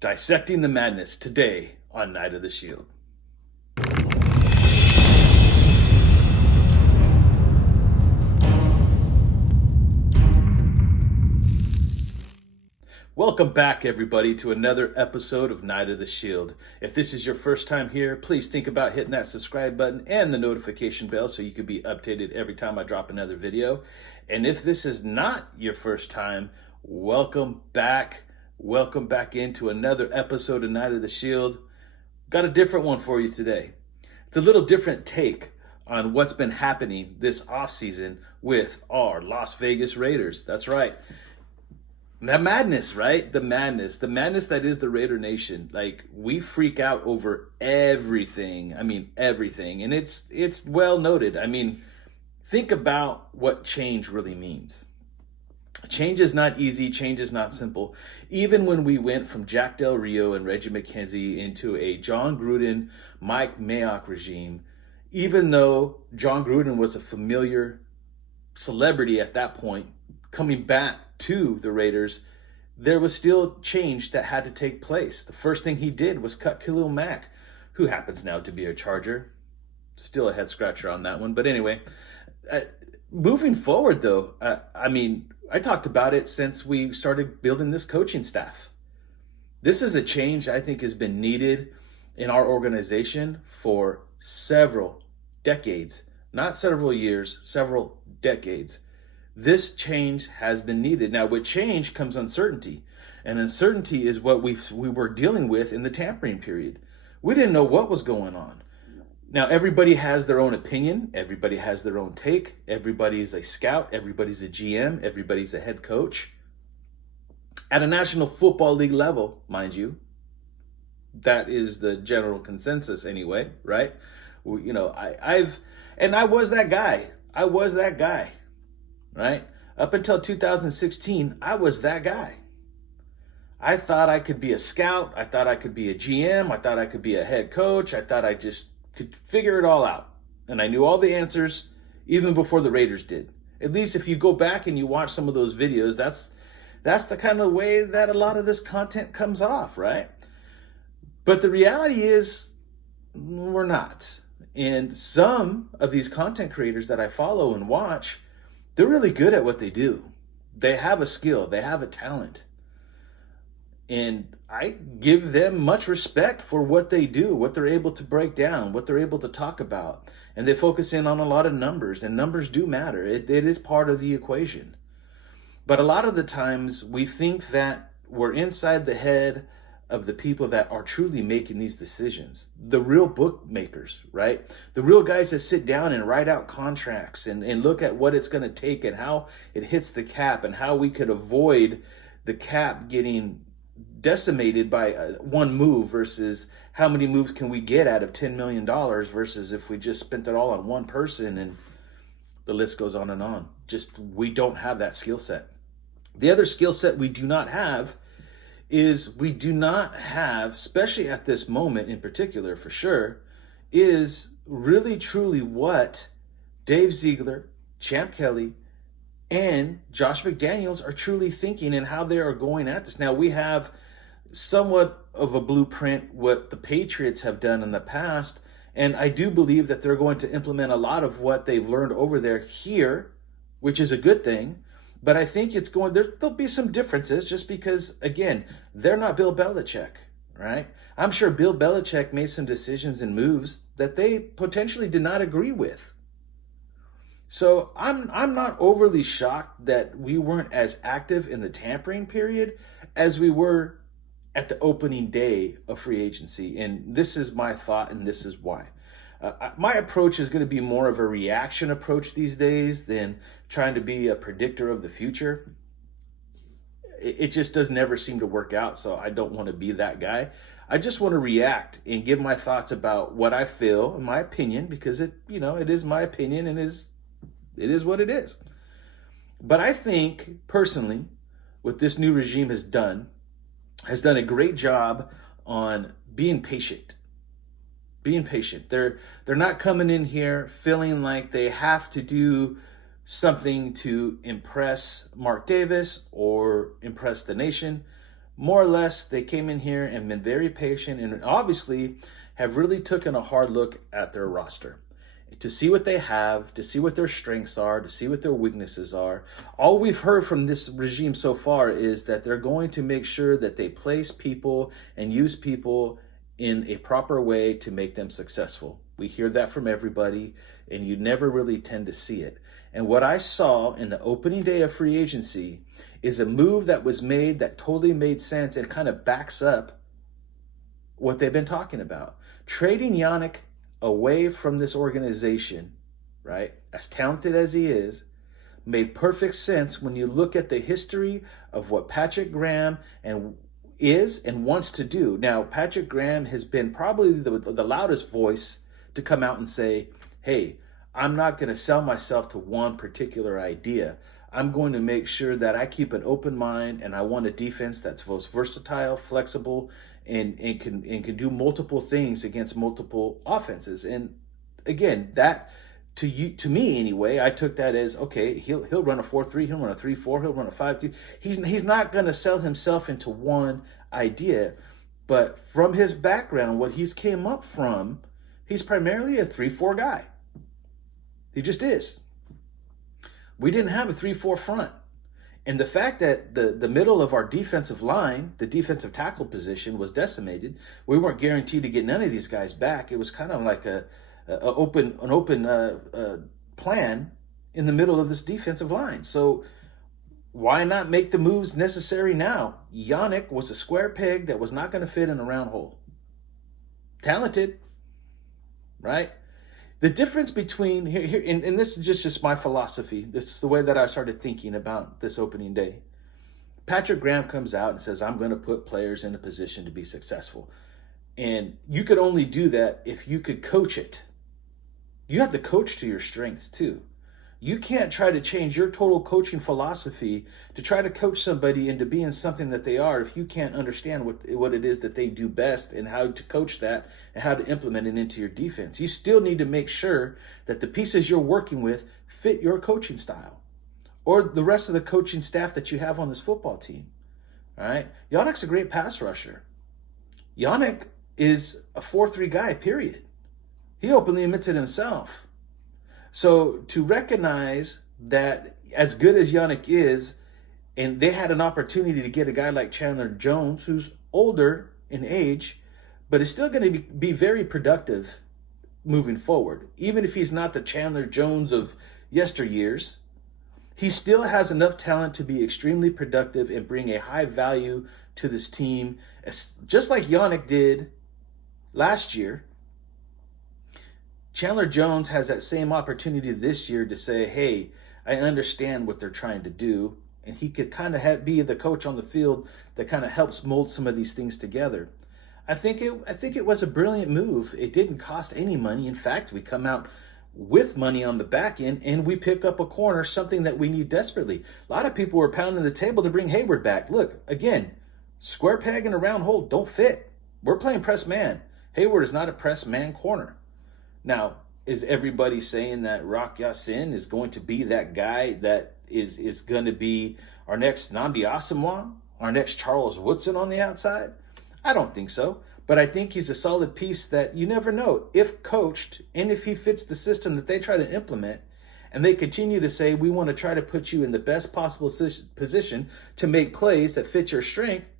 Dissecting the madness today on Night of the Shield. Welcome back, everybody, to another episode of Night of the Shield. If this is your first time here, please think about hitting that subscribe button and the notification bell so you can be updated every time I drop another video. And if this is not your first time, welcome back. Welcome back into another episode of Night of the Shield. Got a different one for you today. It's a little different take on what's been happening this offseason with our Las Vegas Raiders. That's right. That madness, right? The madness that is the Raider Nation. Like, we freak out over everything. I mean, everything. And it's well noted. I mean, think about what change really means. Change is not easy. Change is not simple. Even when we went from Jack Del Rio and Reggie McKenzie into a Jon Gruden, Mike Mayock regime, even though Jon Gruden was a familiar celebrity at that point, coming back to the Raiders, there was still change that had to take place. The first thing he did was cut Khalil Mack, who happens now to be a Charger. Still a head scratcher on that one. But anyway, moving forward though, I talked about it since we started building this coaching staff. This is a change I think has been needed in our organization for several decades, not several years, several decades. This change has been needed. Now, with change comes uncertainty, and uncertainty is what we were dealing with in the tampering period. We didn't know what was going on. Now, everybody has their own opinion. Everybody has their own take. Everybody's a scout. Everybody's a GM. Everybody's a head coach. At a National Football League level, mind you, that is the general consensus anyway, right? I was that guy. Right? Up until 2016, I was that guy. I thought I could be a scout. I thought I could be a GM. I thought I could be a head coach. I thought I just could figure it all out. And I knew all the answers even before the Raiders did. At least if you go back and you watch some of those videos, that's the kind of way that a lot of this content comes off, right? But the reality is we're not. And some of these content creators that I follow and watch, they're really good at what they do. They have a skill. They have a talent. And I give them much respect for what they do, what they're able to break down, what they're able to talk about. And they focus in on a lot of numbers, and numbers do matter. It is part of the equation. But a lot of the times we think that we're inside the head of the people that are truly making these decisions, the real bookmakers, right? The real guys that sit down and write out contracts and look at what it's going to take and how it hits the cap and how we could avoid the cap getting decimated by one move versus how many moves can we get out of $10 million versus if we just spent it all on one person, and the list goes on and on. Just, we don't have that skill set. The other skill set we do not have is we do not have, especially at this moment in particular for sure, is really truly what Dave Ziegler, Champ Kelly, and Josh McDaniels are truly thinking and how they are going at this. Now, we have somewhat of a blueprint what the Patriots have done in the past, and I do believe that they're going to implement a lot of what they've learned over there here, which is a good thing. But I think there'll be some differences just because, again, they're not Bill Belichick, right? I'm sure Bill Belichick made some decisions and moves that they potentially did not agree with. So I'm not overly shocked that we weren't as active in the tampering period as we were at the opening day of free agency. And this is my thought, and this is why. My approach is going to be more of a reaction approach these days than trying to be a predictor of the future. It just does never seem to work out, so I don't want to be that guy. I just want to react and give my thoughts about what I feel, in my opinion, because it is my opinion and it is what it is. But I think, personally, what this new regime has done a great job on being patient. They're not coming in here feeling like they have to do something to impress Mark Davis or impress the nation. more or less, they came in here and been very patient and obviously have really taken a hard look at their roster to see what they have, to see what their strengths are, to see what their weaknesses are. All we've heard from this regime so far is that they're going to make sure that they place people and use people in a proper way to make them successful. We hear that from everybody, and you never really tend to see it. And what I saw in the opening day of free agency is a move that was made that totally made sense and kind of backs up what they've been talking about. Trading Yannick away from this organization, right, as talented as he is, made perfect sense when you look at the history of what Patrick Graham is and wants to do. Now, Patrick Graham has been probably the loudest voice to come out and say, hey, I'm not going to sell myself to one particular idea. I'm going to make sure that I keep an open mind, and I want a defense that's most versatile, flexible, and can do multiple things against multiple offenses. And again, that to me anyway, I took that as okay. He'll run a 4-3, he'll run a 3-4, he'll run a 5-2. He's not going to sell himself into one idea, but from his background, what he's came up from, he's primarily a 3-4 guy. He just is. We didn't have a 3-4 front. And the fact that the middle of our defensive line, the defensive tackle position, was decimated, we weren't guaranteed to get none of these guys back. It was kind of like an open plan in the middle of this defensive line. So why not make the moves necessary now? Yannick was a square peg that was not going to fit in a round hole. Talented, right? The difference between here and this is just my philosophy. This is the way that I started thinking about this opening day. Patrick Graham comes out and says, I'm going to put players in a position to be successful. And you could only do that if you could coach it. You have to coach to your strengths too. You can't try to change your total coaching philosophy to try to coach somebody into being something that they are if you can't understand what it is that they do best and how to coach that and how to implement it into your defense. You still need to make sure that the pieces you're working with fit your coaching style or the rest of the coaching staff that you have on this football team. All right? Yannick's a great pass rusher. Yannick is a 4-3 guy, period. He openly admits it himself. So to recognize that as good as Yannick is, and they had an opportunity to get a guy like Chandler Jones, who's older in age, but is still going to be very productive moving forward. Even if he's not the Chandler Jones of yesteryears, he still has enough talent to be extremely productive and bring a high value to this team, just like Yannick did last year. Chandler Jones has that same opportunity this year to say, hey, I understand what they're trying to do. And he could kind of be the coach on the field that kind of helps mold some of these things together. I think it was a brilliant move. It didn't cost any money. In fact, we come out with money on the back end and we pick up a corner, something that we need desperately. A lot of people were pounding the table to bring Hayward back. Look, again, square peg in a round hole don't fit. We're playing press man. Hayward is not a press man corner. Now, is everybody saying that Rock Ya-Sin is going to be that guy that is going to be our next Nnamdi Asomugha, our next Charles Woodson on the outside? I don't think so. But I think he's a solid piece that you never know. If coached and if he fits the system that they try to implement, and they continue to say, we want to try to put you in the best possible position to make plays that fit your strength,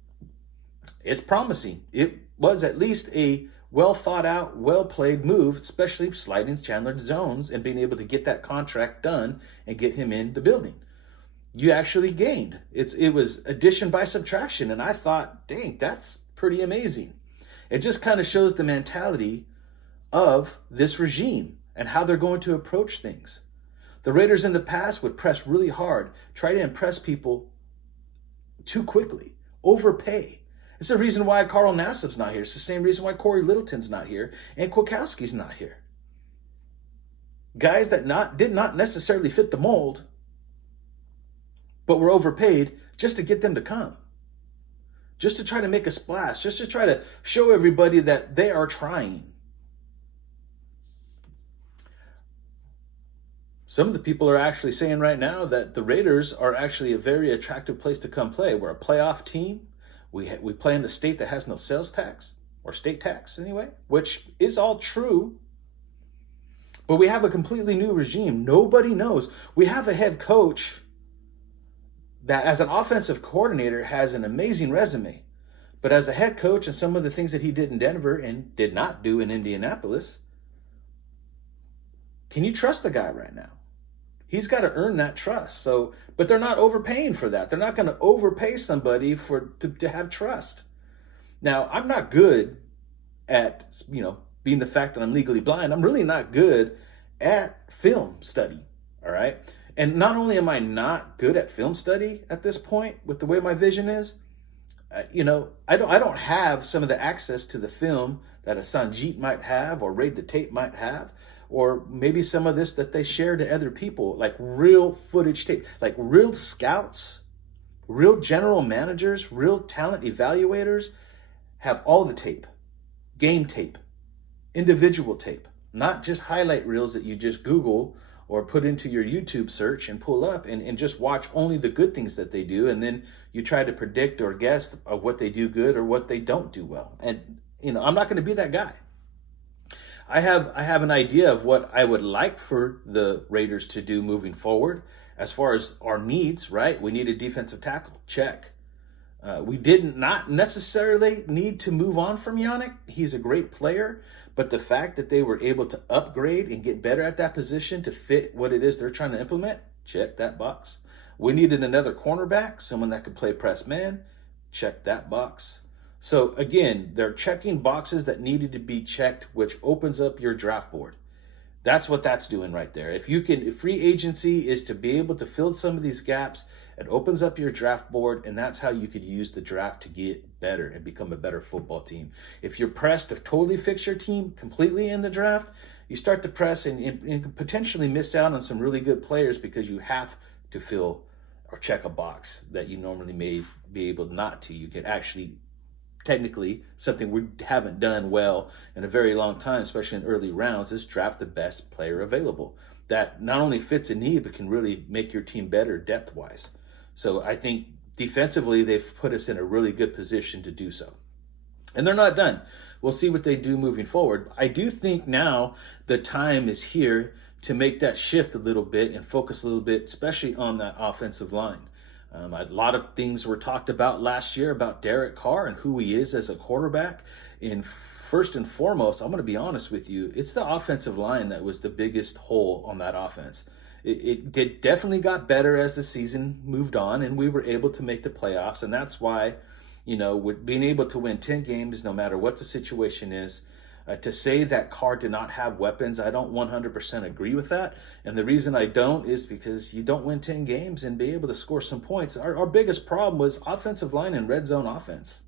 it's promising. It was at least a well thought out, well played move, especially sliding Chandler Jones and being able to get that contract done and get him in the building. You actually gained. It was addition by subtraction. And I thought, dang, that's pretty amazing. It just kind of shows the mentality of this regime and how they're going to approach things. The Raiders in the past would press really hard, try to impress people too quickly, overpay. It's the reason why Carl Nassib's not here. It's the same reason why Corey Littleton's not here and Kwiatkowski's not here. Guys that did not necessarily fit the mold, but were overpaid just to get them to come. Just to try to make a splash. Just to try to show everybody that they are trying. Some of the people are actually saying right now that the Raiders are actually a very attractive place to come play. We're a playoff team. We play in a state that has no sales tax, or state tax anyway, which is all true. But we have a completely new regime. Nobody knows. We have a head coach that, as an offensive coordinator, has an amazing resume. But as a head coach, and some of the things that he did in Denver and did not do in Indianapolis, can you trust the guy right now? He's got to earn that trust. So, but they're not overpaying for that. They're not going to overpay somebody to have trust. Now, I'm not good at, being the fact that I'm legally blind. I'm really not good at film study. All right. And not only am I not good at film study at this point with the way my vision is, I don't have some of the access to the film that a Sanjit might have, or Raid the Tape might have, or maybe some of this that they share to other people, like real footage tape, like real scouts, real general managers, real talent evaluators have all the tape, game tape, individual tape, not just highlight reels that you just Google or put into your YouTube search and pull up and just watch only the good things that they do. And then you try to predict or guess of what they do good or what they don't do well. And, I'm not going to be that guy. I have an idea of what I would like for the Raiders to do moving forward as far as our needs, right? We need a defensive tackle. Check. We did not necessarily need to move on from Yannick. He's a great player, but the fact that they were able to upgrade and get better at that position to fit what it is they're trying to implement, check that box. We needed another cornerback, someone that could play press man, check that box. So again, they're checking boxes that needed to be checked, which opens up your draft board. That's what that's doing right there. If free agency is to be able to fill some of these gaps, it opens up your draft board, and that's how you could use the draft to get better and become a better football team. If you're pressed to totally fix your team completely in the draft, you start to press and potentially miss out on some really good players because you have to fill or check a box that you normally may be able not to. You can actually, technically, something we haven't done well in a very long time, especially in early rounds, is draft the best player available that not only fits a need, but can really make your team better depth-wise. So I think defensively, they've put us in a really good position to do so. And they're not done. We'll see what they do moving forward. I do think now the time is here to make that shift a little bit and focus a little bit, especially on that offensive line. A lot of things were talked about last year about Derek Carr and who he is as a quarterback. And first and foremost, I'm going to be honest with you, it's the offensive line that was the biggest hole on that offense. It definitely got better as the season moved on, and we were able to make the playoffs. And that's why, with being able to win 10 games, no matter what the situation is, to say that Carr did not have weapons, I don't 100% agree with that. And the reason I don't is because you don't win 10 games and be able to score some points. Our biggest problem was offensive line and red zone offense.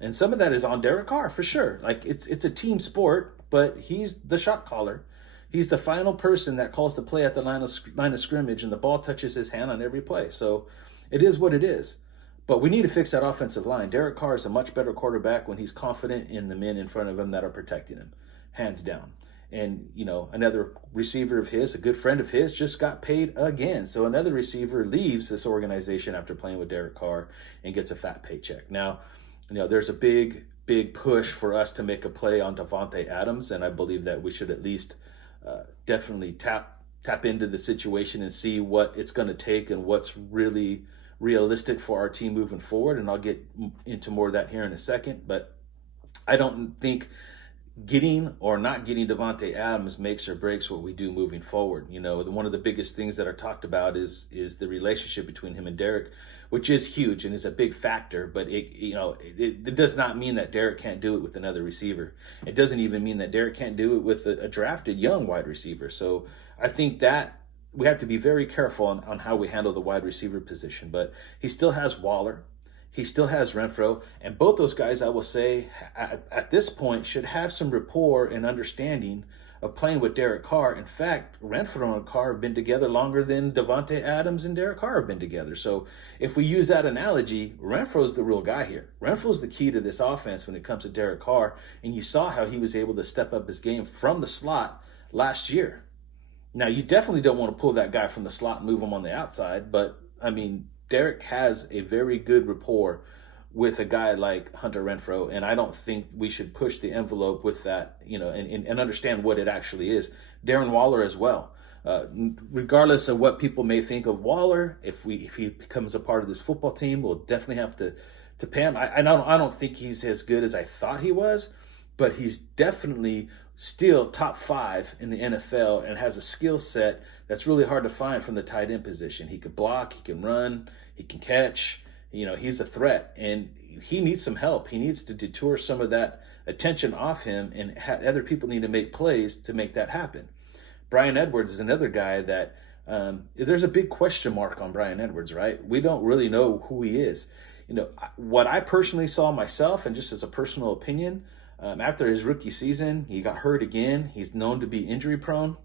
And some of that is on Derek Carr, for sure. Like, it's a team sport, but he's the shot caller. He's the final person that calls the play at the line of scrimmage, and the ball touches his hand on every play. So it is what it is. But we need to fix that offensive line. Derek Carr is a much better quarterback when he's confident in the men in front of him that are protecting him, hands down. And, another receiver of his, a good friend of his, just got paid again. So another receiver leaves this organization after playing with Derek Carr and gets a fat paycheck. Now, there's a big push for us to make a play on Davante Adams, and I believe that we should at least definitely tap into the situation and see what it's going to take and what's really realistic for our team moving forward. And I'll get into more of that here in a second. But I don't think getting or not getting Davante Adams makes or breaks what we do moving forward. One of the biggest things that are talked about is the relationship between him and Derek, which is huge and is a big factor. But it does not mean that Derek can't do it with another receiver. It doesn't even mean that Derek can't do it with a drafted young wide receiver. So I think that we have to be very careful on how we handle the wide receiver position. But he still has Waller. He still has Renfrow, and both those guys, I will say, at this point, should have some rapport and understanding of playing with Derek Carr. In fact, Renfrow and Carr have been together longer than Davante Adams and Derek Carr have been together. So if we use that analogy, Renfrow's the real guy here. Renfrow's the key to this offense when it comes to Derek Carr, and you saw how he was able to step up his game from the slot last year. Now, you definitely don't want to pull that guy from the slot and move him on the outside, but, Derek has a very good rapport with a guy like Hunter Renfrow, and I don't think we should push the envelope with that, and understand what it actually is. Darren Waller as well. Regardless of what people may think of Waller, if he becomes a part of this football team, we'll definitely have to pay him. I don't think he's as good as I thought he was, but he's definitely still top 5 in the NFL and has a skill set that's really hard to find from the tight end position. He could block, he can run, he can catch. He's a threat, and he needs some help. He needs to detour some of that attention off him, and other people need to make plays to make that happen. Bryan Edwards is another guy that there's a big question mark on Bryan Edwards, right? We don't really know who he is. What I personally saw myself, and just as a personal opinion, after his rookie season, he got hurt again. He's known to be injury prone.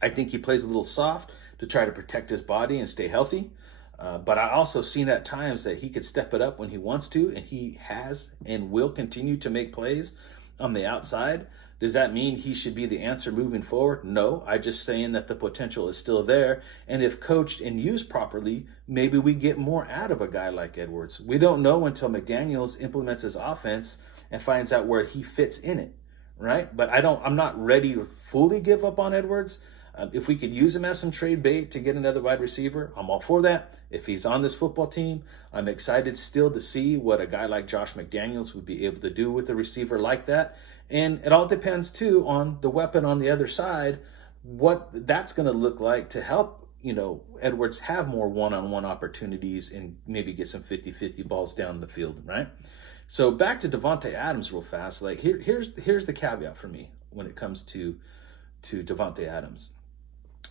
I think he plays a little soft to try to protect his body and stay healthy. But I also seen at times that he could step it up when he wants to, and he has and will continue to make plays on the outside. Does that mean he should be the answer moving forward? No, I'm just saying that the potential is still there. And if coached and used properly, maybe we get more out of a guy like Edwards. We don't know until McDaniels implements his offense and finds out where he fits in it, right? But I'm not ready to fully give up on Edwards. If we could use him as some trade bait to get another wide receiver, I'm all for that. If he's on this football team, I'm excited still to see what a guy like Josh McDaniels would be able to do with a receiver like that. And it all depends, too, on the weapon on the other side, what that's going to look like to help, Edwards have more one-on-one opportunities and maybe get some 50-50 balls down the field, right? So back to Davante Adams real fast. Like here's the caveat for me when it comes to Davante Adams.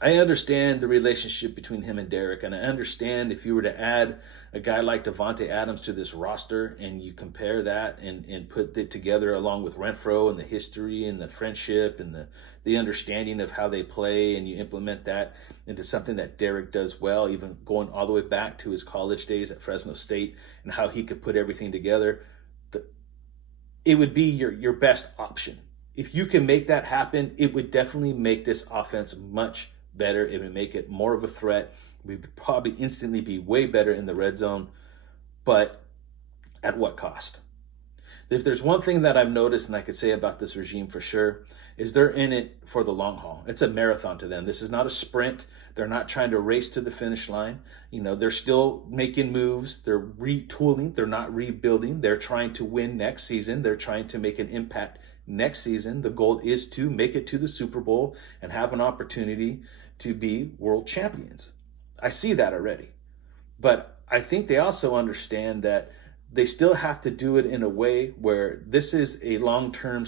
I understand the relationship between him and Derek, and I understand if you were to add a guy like Davante Adams to this roster and you compare that and put it together along with Renfrow and the history and the friendship and the understanding of how they play, and you implement that into something that Derek does well, even going all the way back to his college days at Fresno State and how he could put everything together, it would be your best option. If you can make that happen, it would definitely make this offense much better. It would make it more of a threat. We would probably instantly be way better in the red zone, but at what cost? If there's one thing that I've noticed and I could say about this regime for sure, is they're in it for the long haul. It's a marathon to them. This is not a sprint. They're not trying to race to the finish line. They're still making moves. They're retooling. They're not rebuilding. They're trying to win next season. They're trying to make an impact next season. The goal is to make it to the Super Bowl and have an opportunity to be world champions. I see that already. But I think they also understand that they still have to do it in a way where this is a long-term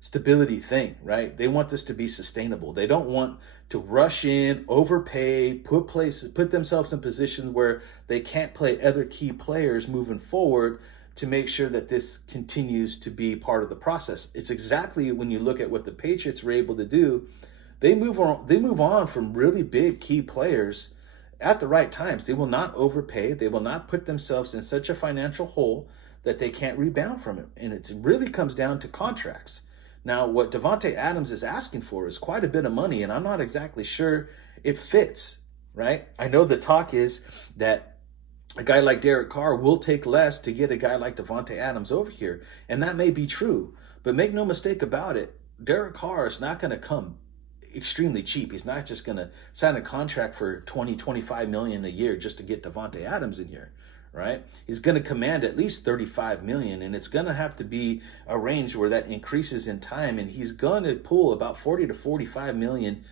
stability thing, right? They want this to be sustainable. They don't want to rush in, overpay, put themselves in positions where they can't play other key players moving forward to make sure that this continues to be part of the process. It's exactly when you look at what the Patriots were able to do. They move on from really big key players at the right times. They will not overpay. They will not put themselves in such a financial hole that they can't rebound from it. And it really comes down to contracts. Now, what Davante Adams is asking for is quite a bit of money, and I'm not exactly sure it fits, right? I know the talk is that a guy like Derek Carr will take less to get a guy like Davante Adams over here, and that may be true. But make no mistake about it, Derek Carr is not going to come extremely cheap. He's not just going to sign a contract for 20-25 million a year just to get Davante Adams in here, right? He's going to command at least 35 million, and it's going to have to be a range where that increases in time, and he's going to pull about 40 to 45 million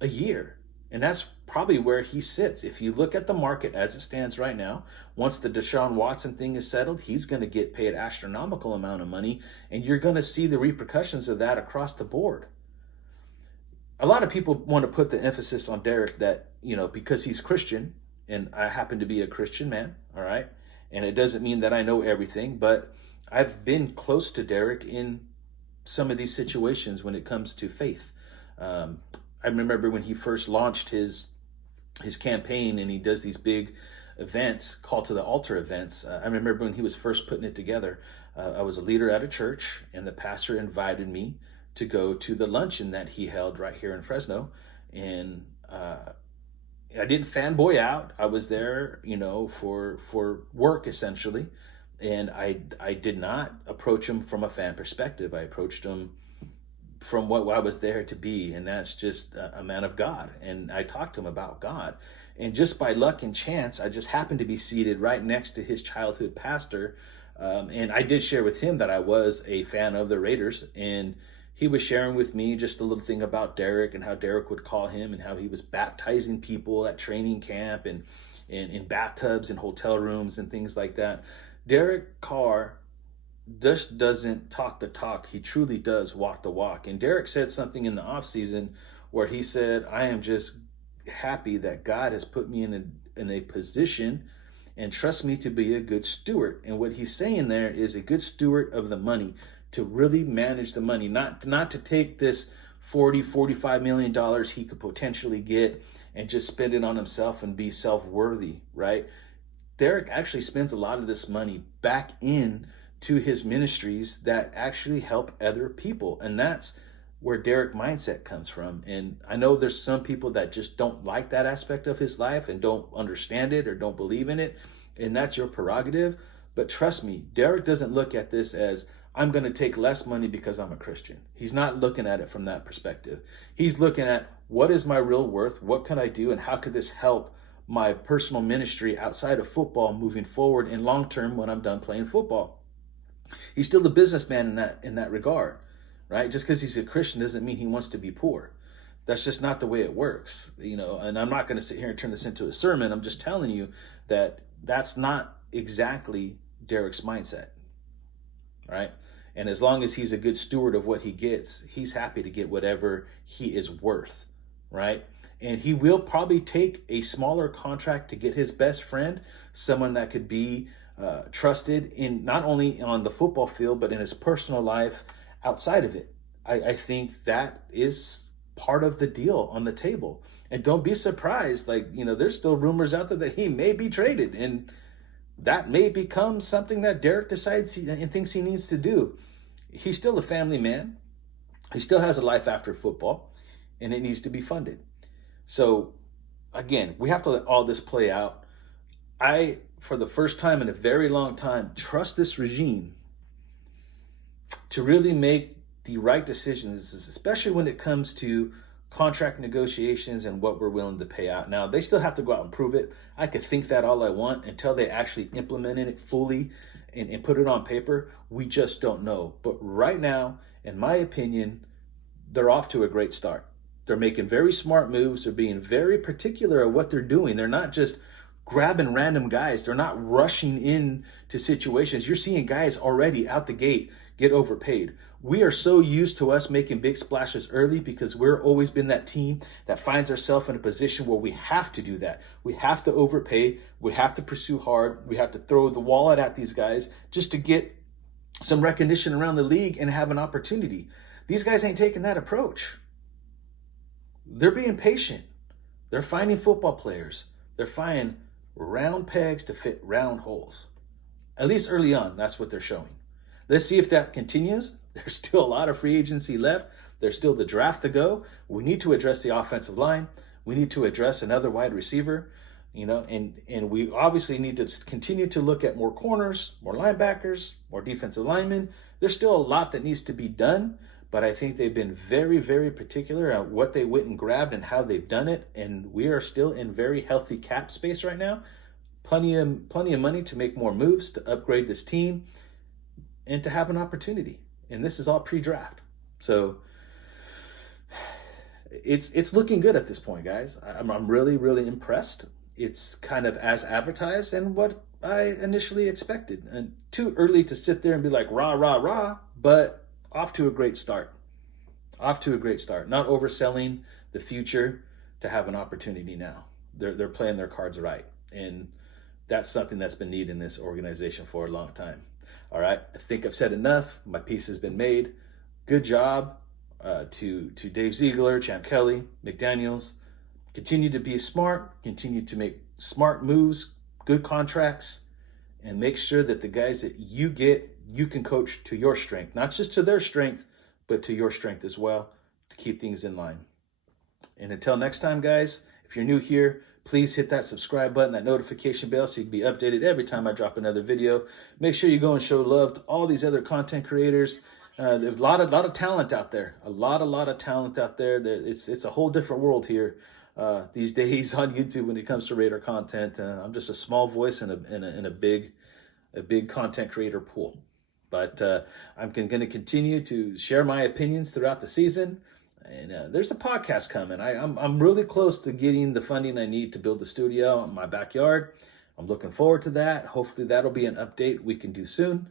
a year. And that's probably where he sits. If you look at the market as it stands right now, once the Deshaun Watson thing is settled, he's going to get paid astronomical amount of money, and you're going to see the repercussions of that across the board. A lot of people want to put the emphasis on Derek that, because he's Christian, and I happen to be a Christian man, all right? And it doesn't mean that I know everything, but I've been close to Derek in some of these situations when it comes to faith. I remember when he first launched his campaign and he does these big events, call to the altar events. I remember when he was first putting it together, I was a leader at a church, and the pastor invited me to go to the luncheon that he held right here in Fresno. And I didn't fanboy out. I was there, for work essentially, and I did not approach him from a fan perspective. I approached him from what I was there to be, and that's just a man of God. And I talked to him about God, and just by luck and chance, I just happened to be seated right next to his childhood pastor. And I did share with him that I was a fan of the Raiders, and he was sharing with me just a little thing about Derek and how Derek would call him and how he was baptizing people at training camp and in bathtubs and hotel rooms and things like that. Derek Carr just doesn't talk the talk. He truly does walk the walk. And Derek said something in the offseason where he said, I am just happy that God has put me in a position and trust me to be a good steward. And what he's saying there is a good steward of the money, to really manage the money, not to take this $45 million he could potentially get and just spend it on himself and be self-worthy, right? Derek actually spends a lot of this money back in to his ministries that actually help other people. And that's where Derek mindset comes from. And I know there's some people that just don't like that aspect of his life and don't understand it or don't believe in it. And that's your prerogative. But trust me, Derek doesn't look at this as, I'm going to take less money because I'm a Christian. He's not looking at it from that perspective. He's looking at, what is my real worth? What can I do? And how could this help my personal ministry outside of football moving forward and long term when I'm done playing football? He's still a businessman in that regard, right? Just because he's a Christian doesn't mean he wants to be poor. That's just not the way it works, and I'm not going to sit here and turn this into a sermon. I'm just telling you that that's not exactly Derek's mindset, right? And as long as he's a good steward of what he gets, he's happy to get whatever he is worth, right? And he will probably take a smaller contract to get his best friend, someone that could be trusted in not only on the football field, but in his personal life outside of it. I think that is part of the deal on the table. And don't be surprised, there's still rumors out there that he may be traded, and that may become something that Derek decides and thinks he needs to do. He's still a family man. He still has a life after football, and it needs to be funded. So again, we have to let all this play out. I, for the first time in a very long time, trust this regime to really make the right decisions, especially when it comes to contract negotiations and what we're willing to pay out. Now, they still have to go out and prove it. I could think that all I want until they actually implement it fully and put it on paper. We just don't know. But right now, in my opinion, they're off to a great start. They're making very smart moves. They're being very particular at what they're doing. They're not just grabbing random guys. They're not rushing into situations. You're seeing guys already out the gate get overpaid. We are so used to us making big splashes early because we're always been that team that finds ourselves in a position where we have to do that. We have to overpay. We have to pursue hard. We have to throw the wallet at these guys just to get some recognition around the league and have an opportunity. These guys ain't taking that approach. They're being patient. They're finding football players. They're finding round pegs to fit round holes. At least early on, that's what they're showing. Let's see if that continues. There's still a lot of free agency left. There's still the draft to go. We need to address the offensive line. We need to address another wide receiver, and we obviously need to continue to look at more corners, more linebackers, more defensive linemen. There's still a lot that needs to be done, but I think they've been very, very particular at what they went and grabbed and how they've done it. And we are still in very healthy cap space right now. Plenty of money to make more moves, to upgrade this team, and to have an opportunity. And this is all pre-draft. So it's looking good at this point, guys. I'm really, really impressed. It's kind of as advertised and what I initially expected. And too early to sit there and be like, rah, rah, rah, but off to a great start. Off to a great start. Not overselling the future to have an opportunity now. They're playing their cards right. And that's something that's been needed in this organization for a long time. All right, I think I've said enough. My piece has been made. Good job to Dave Ziegler, Champ Kelly, McDaniels. Continue to be smart. Continue to make smart moves, good contracts, and make sure that the guys that you get, you can coach to your strength. Not just to their strength, but to your strength as well to keep things in line. And until next time, guys, if you're new here, Please hit that subscribe button, that notification bell, so you can be updated every time I drop another video. Make sure you go and show love to all these other content creators. There's a lot of talent out there. A lot of talent out there. It's a whole different world here these days on YouTube when it comes to Raider content. I'm just a small voice in a big content creator pool. But I'm going to continue to share my opinions throughout the season. And there's a podcast coming. I'm really close to getting the funding I need to build the studio in my backyard. I'm looking forward to that. Hopefully that'll be an update we can do soon.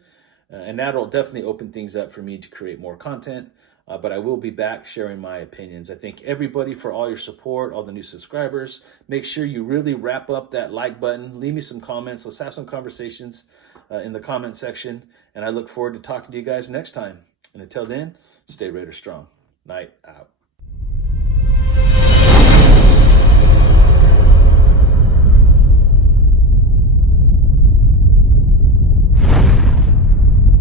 And that'll definitely open things up for me to create more content. But I will be back sharing my opinions. I thank everybody for all your support, all the new subscribers. Make sure you really wrap up that like button. Leave me some comments. Let's have some conversations in the comment section. And I look forward to talking to you guys next time. And until then, stay Raider strong. Night out.